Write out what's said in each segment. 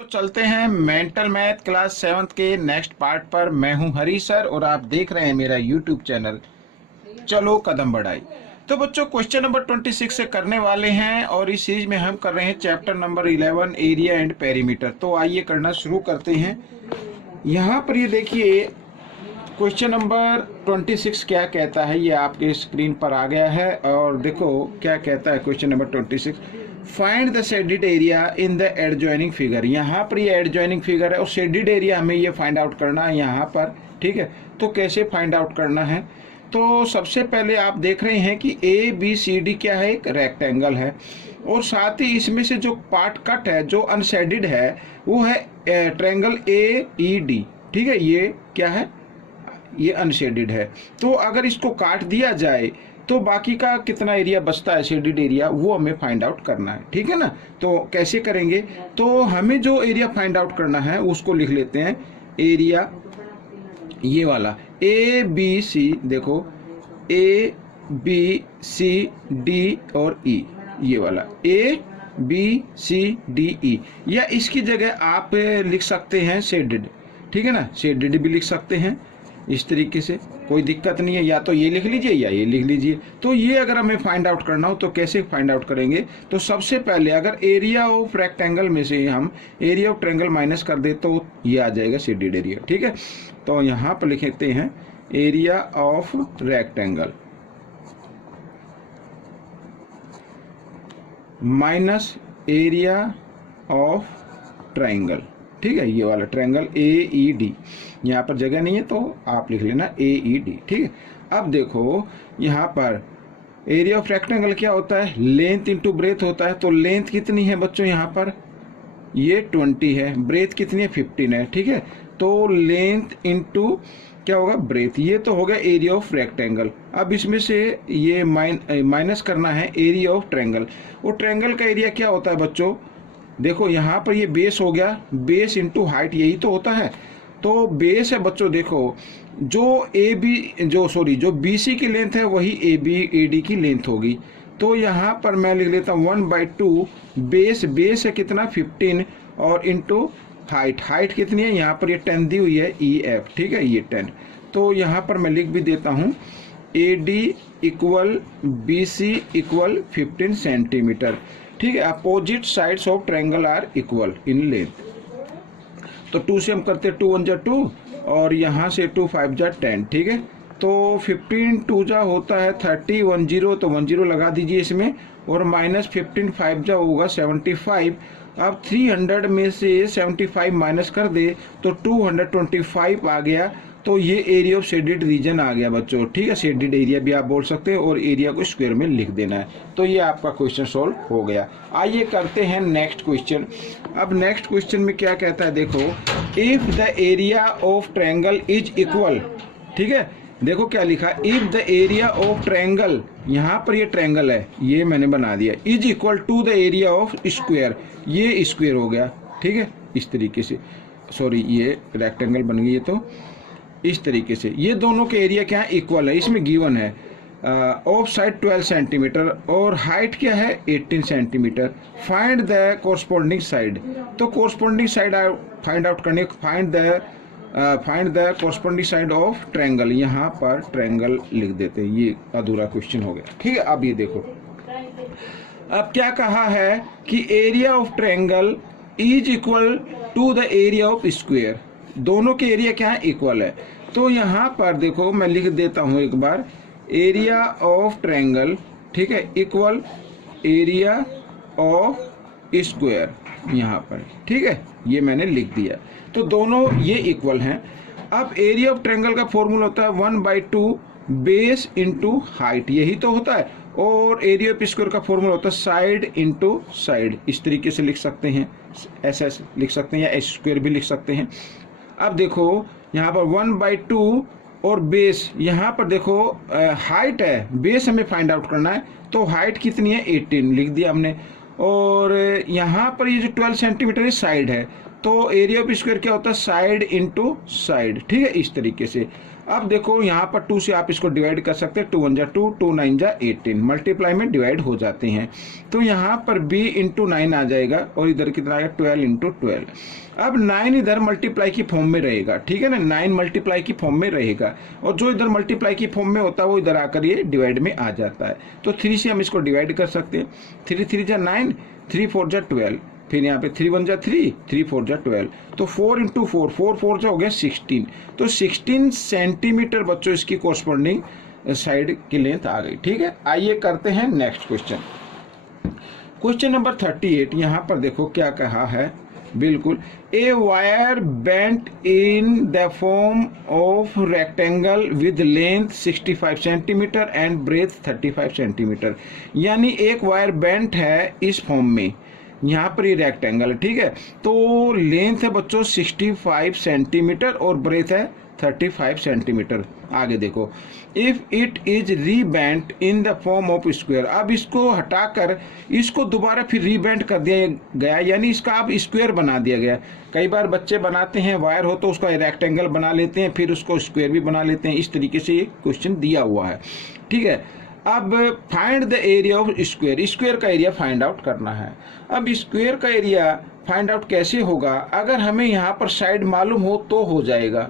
तो चलते हैं मेंटल मैथ क्लास 7th के नेक्स्ट पार्ट पर। मैं हूं हरी सर और आप देख रहे हैं मेरा यूट्यूब चैनल चलो कदम बढ़ाई। तो बच्चों क्वेश्चन नंबर 26 से करने वाले हैं और इस सीरीज में हम कर रहे हैं chapter number 11 area and perimeter. तो आइए करना शुरू करते हैं। यहाँ पर ये देखिए क्वेश्चन नंबर 26 क्या कहता है, ये आपके स्क्रीन पर आ गया है और देखो क्या कहता है question number 26। Find the shaded area in the adjoining figure. यहाँ पर ये एडजॉइनिंग फिगर है और शेडेड एरिया हमें ये फाइंड आउट करना है यहाँ पर, ठीक है। तो कैसे फाइंड आउट करना है, तो सबसे पहले आप देख रहे हैं कि ए बी सी डी क्या है, एक रेक्टेंगल है और साथ ही इसमें से जो पार्ट कट है जो अनशेडेड है वो है ट्रायंगल ए ई डी, ठीक है। ये क्या है, ये अनशेडेड है। तो अगर इसको काट दिया जाए तो बाकी का कितना एरिया बचता है शेडेड एरिया, वो हमें फाइंड आउट करना है, ठीक है ना। तो कैसे करेंगे, तो हमें जो एरिया फाइंड आउट करना है उसको लिख लेते हैं एरिया, ये वाला ए बी सी, देखो ए बी सी डी और ई, ये वाला A B C D E, या इसकी जगह आप लिख सकते हैं शेडेड, ठीक है ना। शेडेड भी लिख सकते हैं इस तरीके से, कोई दिक्कत नहीं है। या तो ये लिख लीजिए या ये लिख लीजिए। तो ये अगर हमें फाइंड आउट करना हो तो कैसे फाइंड आउट करेंगे, तो सबसे पहले अगर एरिया ऑफ रेक्टेंगल में से हम एरिया ऑफ ट्रायंगल माइनस कर दे तो ये आ जाएगा शेडेड एरिया, ठीक है। तो यहाँ पर लिखते हैं area of rectangle minus area of triangle, ठीक है। ये वाला ट्रायंगल ए ई डी, यहाँ पर जगह नहीं है तो आप लिख लेना ए ई डी, ठीक है। अब देखो यहाँ पर एरिया ऑफ रेक्टेंगल क्या होता है, लेंथ इंटू ब्रेथ होता है। तो लेंथ कितनी है बच्चों, यहाँ पर ये 20 है, ब्रेथ कितनी है 15 है, ठीक है। तो लेंथ इंटू क्या होगा ब्रेथ, ये तो होगा एरिया ऑफ रेक्टेंगल। अब इसमें से ये माइनस करना है एरिया ऑफ ट्रायंगल। वो ट्रायंगल का एरिया क्या होता है बच्चों, देखो यहाँ पर ये बेस हो गया, बेस इंटू हाइट, यही तो होता है। तो बेस है बच्चों, देखो जो बी सी की लेंथ है वही ए बी ए डी की लेंथ होगी। तो यहाँ पर मैं लिख लेता हूँ 1/2 बेस है कितना 15 और इंटू हाइट कितनी है, यहाँ पर ये 10 दी हुई है ई एफ, ठीक है, ये 10। तो यहाँ पर मैं लिख भी देता हूँ A D equal B C equal 15 centimetre, ठीक है। Opposite sides of triangle are equal in length. तो 2 से हम करते 2 1 जा 2 और यहाँ से 2 5 जा 10, ठीक है। तो 15 2 जा होता है 30, 10 तो 10 लगा दीजिए इसमें और माइनस 15 5 जा होगा 75। अब 300 में से 75 माइनस कर दे तो 225 आ गया। तो ये एरिया ऑफ शेडेड रीजन आ गया बच्चों, ठीक है। शेडेड एरिया भी आप बोल सकते हैं और एरिया को स्क्वायर में लिख देना है। तो ये आपका क्वेश्चन सॉल्व हो गया। आइए करते हैं नेक्स्ट क्वेश्चन। अब नेक्स्ट क्वेश्चन में क्या कहता है, देखो if the area of triangle is equal, ठीक है। देखो क्या लिखा, if the area of triangle, यहाँ पर ये ट्रायंगल है, ये मैंने बना दिया, is equal to the area of square, ये स्क्वायर हो गया, ठीक है। इस तरीके से, सॉरी ये रेक्टेंगल बन गई है, तो इस तरीके से ये दोनों के एरिया क्या है इक्वल है। इसमें गिवन है ऑफ साइड 12 सेंटीमीटर और हाइट क्या है 18 centimetre. Find the corresponding side, तो कोरस्पॉन्डिंग साइड फाइंड आउट करने, find the corresponding side of triangle, यहाँ पर ट्रायंगल लिख देते हैं। ये अधूरा क्वेश्चन हो गया, ठीक है। अब ये देखो, अब क्या कहा है कि area of triangle is equal to the area of square, दोनों के एरिया क्या है इक्वल है। तो यहाँ पर देखो मैं लिख देता हूँ एक बार, एरिया ऑफ ट्रायंगल, ठीक है, इक्वल एरिया ऑफ स्क्वायर यहाँ पर, ठीक है, ये मैंने लिख दिया। तो दोनों ये इक्वल हैं। अब एरिया ऑफ ट्रायंगल का फॉर्मूला होता है 1/2 बेस इंटू हाइट, यही तो होता है। और एरिया ऑफ स्क्वायर का फॉर्मूला होता है साइड इंटू साइड, इस तरीके से लिख सकते हैं, एस लिख सकते हैं या एस स्क्वायर भी लिख सकते हैं। अब देखो यहाँ पर 1/2 और बेस, यहाँ पर देखो हाइट है, बेस हमें फाइंड आउट करना है। तो हाइट कितनी है 18 लिख दिया हमने, और यहाँ पर ये जो 12 सेंटीमीटर है साइड है। तो एरिया ऑफ स्क्वायर क्या होता है साइड इंटू साइड, ठीक है, इस तरीके से। अब देखो यहाँ पर 2 से आप इसको डिवाइड कर सकते हैं, 2 1 जा 2, 2 9 जा 18, मल्टीप्लाई में डिवाइड हो जाते हैं। तो यहाँ पर b इंटू 9 आ जाएगा और इधर कितना आएगा 12 इंटू 12। अब 9 इधर मल्टीप्लाई की फॉर्म में रहेगा, ठीक है ना, 9 मल्टीप्लाई की फॉर्म में रहेगा और जो इधर मल्टीप्लाई की फॉर्म में होता है वो इधर आकर ये डिवाइड में आ जाता है। तो 3 से हम इसको डिवाइड कर सकते हैं, 3 3 जा 9, 3 4 जा 12, फिर यहाँ पे 3 1 जा 3, 3 4 जा 12, तो 4 इंटू 4, 4 4 जा हो गया 16। तो 16 सेंटीमीटर बच्चों इसकी कोरस्पॉन्डिंग साइड की लेंथ आ गई। ठीक है, आइए करते हैं नेक्स्ट क्वेश्चन। क्वेश्चन नंबर 38, यहाँ पर देखो क्या कहा है, बिल्कुल, a wire bent in the form of rectangle with length 65 centimetre and breadth 35 centimetre. यानी एक वायर बेंट है इस फॉर्म में, यहाँ पर ये रेक्टेंगल, ठीक है, तो लेंथ है बच्चों 65 सेंटीमीटर और ब्रेथ है 35 सेंटीमीटर। आगे देखो, if it is rebent in the form of square. अब इसको हटाकर इसको दोबारा फिर रीबेंट कर दिया गया, यानी इसका अब स्क्वायर बना दिया गया। कई बार बच्चे बनाते हैं, वायर हो तो उसका रेक्टेंगल बना लेते हैं, फिर उसको स्क्वायर भी बना लेते हैं। इस तरीके से ये क्वेश्चन दिया हुआ है, ठीक है। अब find the area of square, square का एरिया फाइंड आउट करना है। अब स्क्वायर का एरिया फाइंड आउट कैसे होगा, अगर हमें यहाँ पर साइड मालूम हो तो हो जाएगा,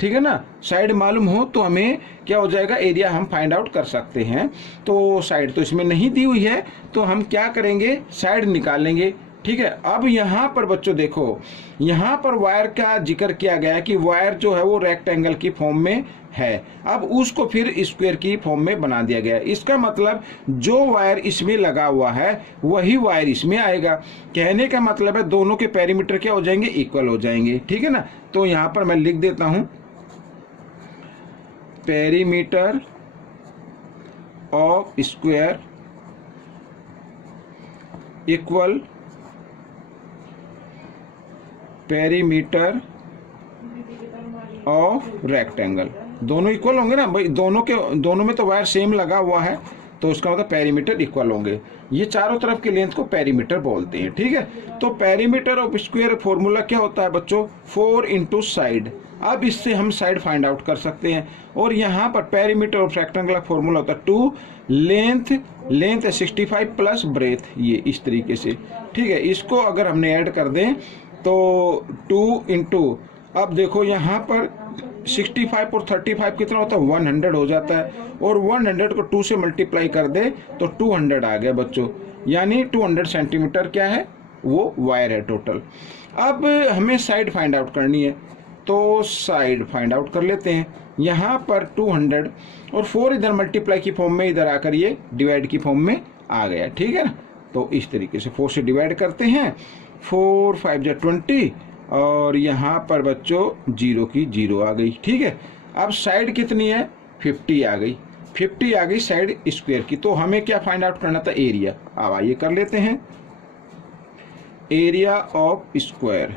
ठीक है ना, साइड मालूम हो तो हमें क्या हो जाएगा, एरिया हम फाइंड आउट कर सकते हैं। तो साइड तो इसमें नहीं दी हुई है, तो हम क्या करेंगे, साइड निकालेंगे, ठीक है। अब यहाँ पर बच्चों देखो, यहाँ पर वायर का जिक्र किया गया है कि वायर जो है वो रेक्टेंगल की फॉर्म में है, अब उसको फिर स्क्वायर की फॉर्म में बना दिया गया। इसका मतलब जो वायर इसमें लगा हुआ है वही वायर इसमें आएगा। कहने का मतलब है दोनों के पेरीमीटर क्या हो जाएंगे, इक्वल हो जाएंगे, ठीक है ना। तो यहाँ पर मैं लिख देता हूं, perimeter of square equal perimeter of rectangle. दोनों इक्वल होंगे ना भाई, दोनों में तो वायर सेम लगा हुआ है, तो उसका मतलब पेरीमीटर इक्वल होंगे। ये चारों तरफ की लेंथ को पेरीमीटर बोलते हैं, ठीक है। तो पेरीमीटर ऑफ स्क्वायर फॉर्मूला क्या होता है बच्चों, 4 इंटू साइड। अब इससे हम साइड फाइंड आउट कर सकते हैं। और यहाँ पर पेरीमीटर ऑफ रेक्टेंगल का फॉर्मूला होता है 2, लेंथ है 65 प्लस ब्रेथ, ये इस तरीके से, ठीक है। इसको अगर हमने ऐड कर दें तो 2 इंटू, अब देखो यहाँ पर 65 और 35 कितना होता है, 100 हो जाता है, और 100 को 2 से मल्टीप्लाई कर दे तो 200 आ गया बच्चों, यानी 200 सेंटीमीटर क्या है, वो वायर है टोटल। अब हमें साइड फाइंड आउट करनी है, तो साइड फाइंड आउट कर लेते हैं। यहाँ पर 200 और 4 इधर मल्टीप्लाई की फॉर्म में, इधर आकर ये डिवाइड की फॉर्म में आ गया, ठीक है ना। तो इस तरीके से 4 से डिवाइड करते हैं, 4 5 जा 20, और यहाँ पर बच्चों 0 की 0 आ गई, ठीक है। अब साइड कितनी है, 50 आ गई, 50 आ गई साइड स्क्वायर की। तो हमें क्या फाइंड आउट करना था, एरिया। अब आइए कर लेते हैं, area of square.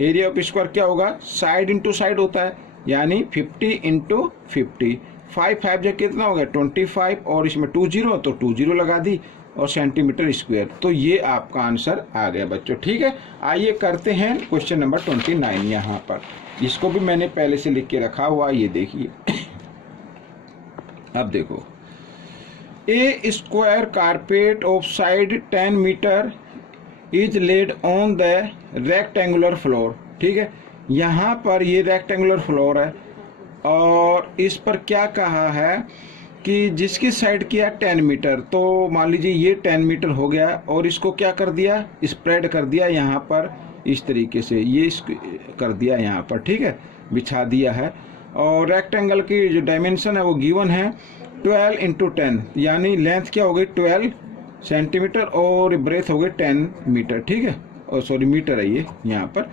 Area of square क्या होगा, साइड इंटू साइड होता है, यानी 50 इंटू 50, 5 5 जा कितना हो गया 25, और इसमें 2 0 तो 2 0 लगा दी, और सेंटीमीटर स्क्वायर। तो ये आपका आंसर आ गया बच्चों, ठीक है। आइए करते हैं क्वेश्चन नंबर 29। यहाँ पर इसको भी मैंने पहले से लिख के रखा हुआ, ये देखिए। अब देखो, a square carpet of side 10 metre is laid on the rectangular floor, ठीक है। यहाँ पर ये रेक्टेंगुलर फ्लोर है, और इस पर क्या कहा है कि जिसकी साइड किया 10 मीटर, तो मान लीजिए ये 10 मीटर हो गया, और इसको क्या कर दिया, स्प्रेड कर दिया यहाँ पर इस तरीके से, ये कर दिया यहाँ पर, ठीक है, बिछा दिया है। और रेक्टेंगल की जो डायमेंशन है वो गिवन है 12 इंटू 10, यानी लेंथ क्या हो गई 12 सेंटीमीटर और ब्रेथ हो गई 10 मीटर, ठीक है, और सॉरी मीटर है ये यहाँ पर।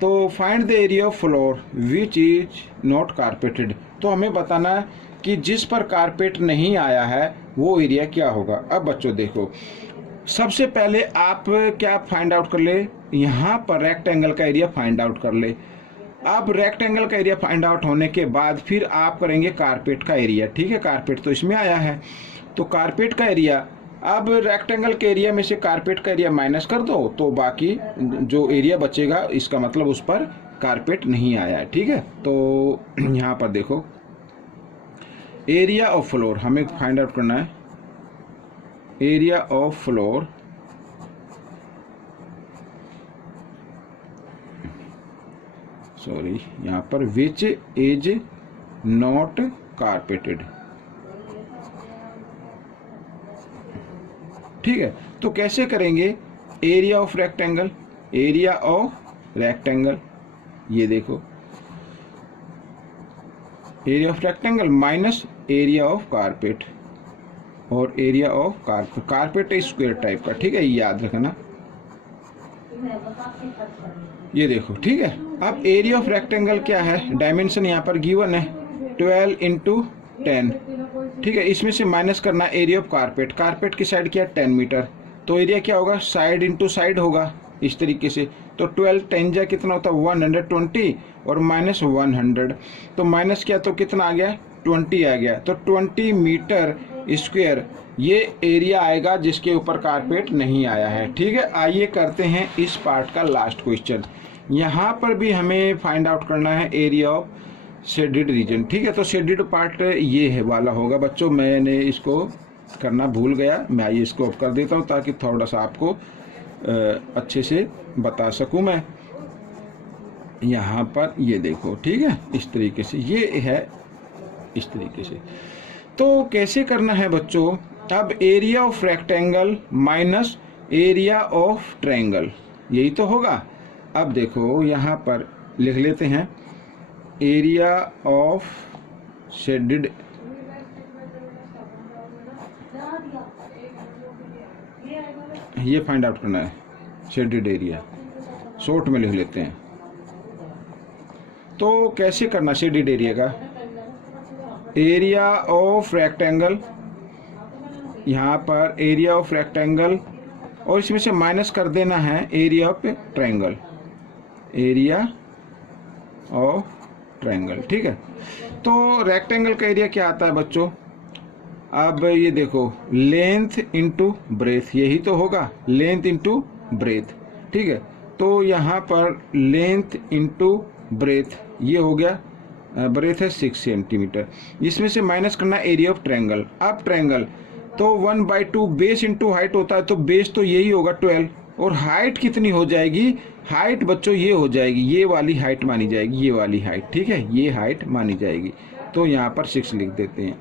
तो find the area of floor which is not carpeted. तो हमें बताना है कि जिस पर कारपेट नहीं आया है वो एरिया क्या होगा। अब बच्चों देखो, सबसे पहले आप क्या फाइंड आउट कर ले, यहाँ पर रेक्टेंगल का एरिया फाइंड आउट कर ले। अब रेक्टेंगल का एरिया फाइंड आउट होने के बाद फिर आप करेंगे कारपेट का एरिया, ठीक है। कारपेट तो इसमें आया है, तो कारपेट का एरिया, अब रेक्टेंगल के एरिया में से कारपेट का एरिया माइनस कर दो, तो बाकी जो एरिया बचेगा इसका मतलब उस पर कारपेट नहीं आया है। ठीक है, तो यहाँ पर देखो एरिया ऑफ फ्लोर हमें फाइंड आउट करना है। एरिया ऑफ फ्लोर सॉरी यहाँ पर विच इज नॉट कारपेटेड। ठीक है, तो कैसे करेंगे? Area of rectangle, area of rectangle, ये देखो area of rectangle minus area of carpet, और area of carpet, carpet square type का। ठीक है, ये याद रखना, ये देखो। ठीक है, अब एरिया ऑफ रेक्टेंगल क्या है? डायमेंशन यहाँ पर गिवन है 12 इंटू 10। ठीक है, इसमें से माइनस करना एरिया ऑफ कारपेट, कारपेट की साइड क्या 10 मीटर, तो एरिया क्या होगा? साइड इंटू साइड होगा इस तरीके से। तो 12 10 जा कितना होता है? 120 और माइनस 100, तो माइनस क्या, तो कितना आ गया? 20 आ गया। तो 20 मीटर स्क्वायर ये एरिया आएगा जिसके ऊपर कारपेट नहीं आया है। ठीक है, आइए करते हैं इस पार्ट का लास्ट क्वेश्चन। यहाँ पर भी हमें फाइंड आउट करना है एरिया ऑफ शेडेड रीजन। ठीक है, तो शेडेड पार्ट ये है वाला होगा बच्चों, मैंने इसको करना भूल गया, मैं आइए इसको ऑफ कर देता हूँ ताकि थोड़ा सा आपको अच्छे से बता सकूँ मैं। यहाँ पर ये देखो, ठीक है, इस तरीके से ये है, इस तरीके से। तो कैसे करना है बच्चों? अब area of rectangle minus area of triangle, यही तो होगा। अब देखो यहाँ पर लिख लेते हैं एरिया ऑफ शेडेड, ये फाइंड आउट करना है शेडेड एरिया, शॉर्ट में लिख लेते हैं। तो कैसे करना शेडेड एरिया का? एरिया ऑफ रेक्टेंगल, यहाँ पर एरिया ऑफ रेक्टेंगल, और इसमें से माइनस कर देना है area of triangle, area of triangle. ठीक है, तो रेक्टेंगल का एरिया क्या आता है बच्चों? अब ये देखो लेंथ इंटू ब्रेथ, यही तो होगा, लेंथ इंटू ब्रेथ। ठीक है, तो यहाँ पर लेंथ इंटू ब्रेथ ये हो गया, ब्रेथ है 6 सेंटीमीटर, इसमें से माइनस करना एरिया ऑफ ट्रायंगल। अब ट्रायंगल तो 1/2 बेस इंटू हाइट होता है, तो बेस तो यही होगा 12, और हाइट कितनी हो जाएगी? हाइट बच्चों ये हो जाएगी, ये वाली हाइट मानी जाएगी, ये वाली हाइट। ठीक है, ये हाइट मानी जाएगी, तो यहाँ पर 6 लिख देते हैं।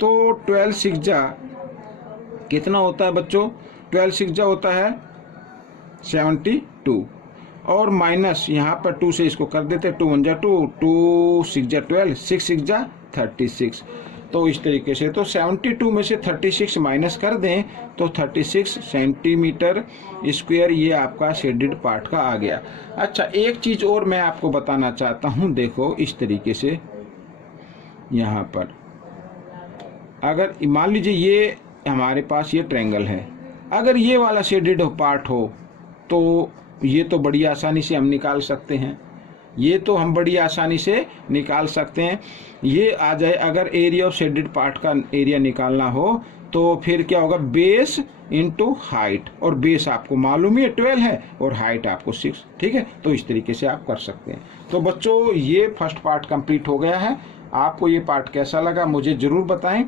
तो 12 6 जा कितना होता है बच्चों? 12 6 जा होता है 72, और माइनस यहाँ पर 2 से इसको कर देते हैं, 2 1 जा 2, 2 6 जा 12, 6 6 जा 36। तो इस तरीके से, तो 72 में से 36 माइनस कर दें तो 36 सेंटीमीटर स्क्वायर ये आपका शेडेड पार्ट का आ गया। अच्छा, एक चीज़ और मैं आपको बताना चाहता हूँ, देखो इस तरीके से यहाँ पर अगर मान लीजिए ये हमारे पास ये ट्रायंगल है, अगर ये वाला शेडेड पार्ट हो तो ये तो बड़ी आसानी से हम निकाल सकते हैं, ये तो हम बड़ी आसानी से निकाल सकते हैं। ये आ जाए, अगर एरिया ऑफ शेडेड पार्ट का एरिया निकालना हो तो फिर क्या होगा? बेस इंटू हाइट, और बेस आपको मालूम ही है 12 है और हाइट आपको 6। ठीक है, तो इस तरीके से आप कर सकते हैं। तो बच्चों ये फर्स्ट पार्ट कंप्लीट हो गया है। आपको ये पार्ट कैसा लगा मुझे ज़रूर बताएं,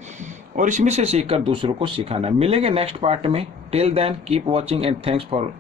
और इसमें से सीखकर दूसरों को सिखाना। मिलेंगे नेक्स्ट पार्ट में। Till then keep watching and thanks for